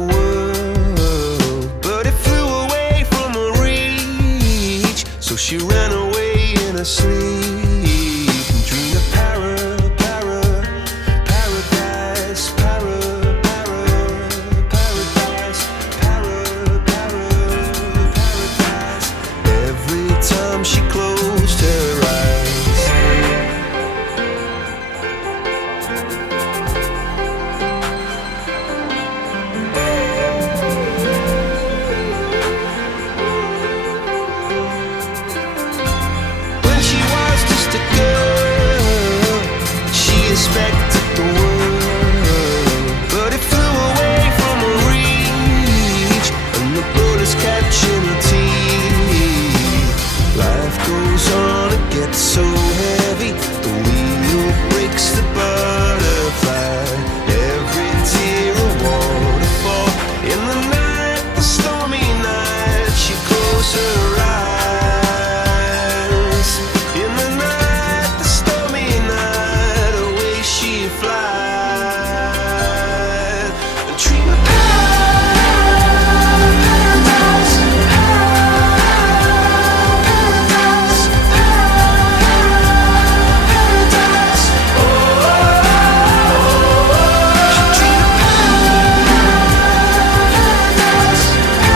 world, but it flew away from her reach. So she ran away in her sleep and dreamed of paradise, paradise. Every time she closed her eyes. Expected the world, but it flew away from her reach, and the bullets catching her teeth. Life goes on, it gets so heavy, the wheel breaks the butterfly. Every tear a waterfall. In the night, the stormy night, she closed her eyes. In the night, the stormy night, she flies and dream of paradise, paradise, paradise. Oh, she dream of paradise, paradise, paradise.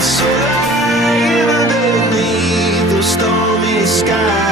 So lying underneath those stormy skies.